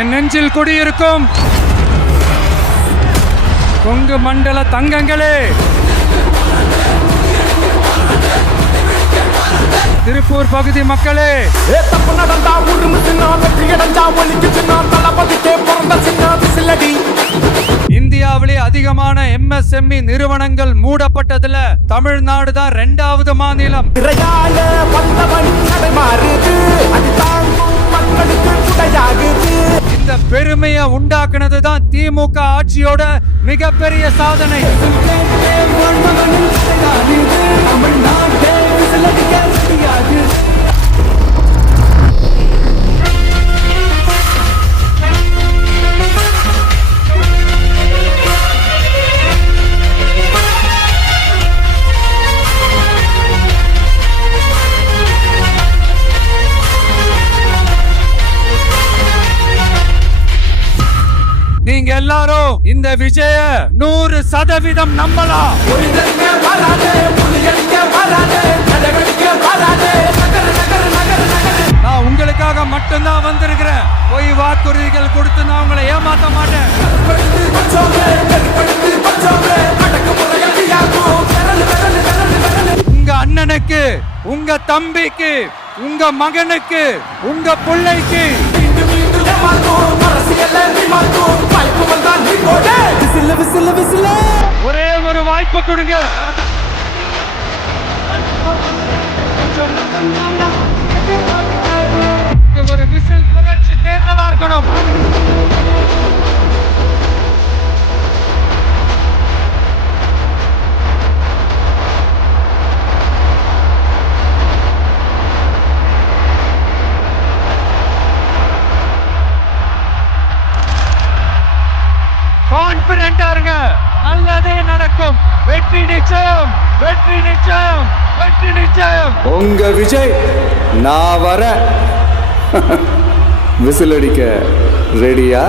என் நெஞ்சில் குடியிருக்கும் கொங்கு மண்டல தங்கங்களே, திருப்பூர் பகுதி மக்களே, இந்தியாவிலே அதிகமான MSME நிறுவனங்கள் மூடப்பட்டதுல தமிழ்நாடு தான் 2வது மாநிலம். இந்த பெருமையை உண்டாக்குனது தான் திமுக ஆட்சியோட மிகப்பெரிய சாதனை. நீங்க எல்லாரும் இந்த விஜய 100% நம்பலாம். நான் உங்களுக்காக மட்டும்தான் வந்திருக்கிறேன். போய் வாக்குறுதிகள் கொடுத்து நான் உங்களை ஏமாத்த மாட்டேன். உங்க அண்ணனுக்கு, உங்க தம்பிக்கு, உங்க மகனுக்கு, உங்க பிள்ளைக்கு ஒரே ஒரு வாய்ப்பு கொடுங்க. ஒரு விசில் புரட்சி தேர்தலா இருக்கணும். கான்பிடென்டா இருங்க, நல்லதே நடக்கும். வெற்றி நிச்சயம், வெற்றி நிச்சயம், வெற்றி நிச்சயம். உங்க விஜய் நான் வர விசில் அடிக்க ரெடியா?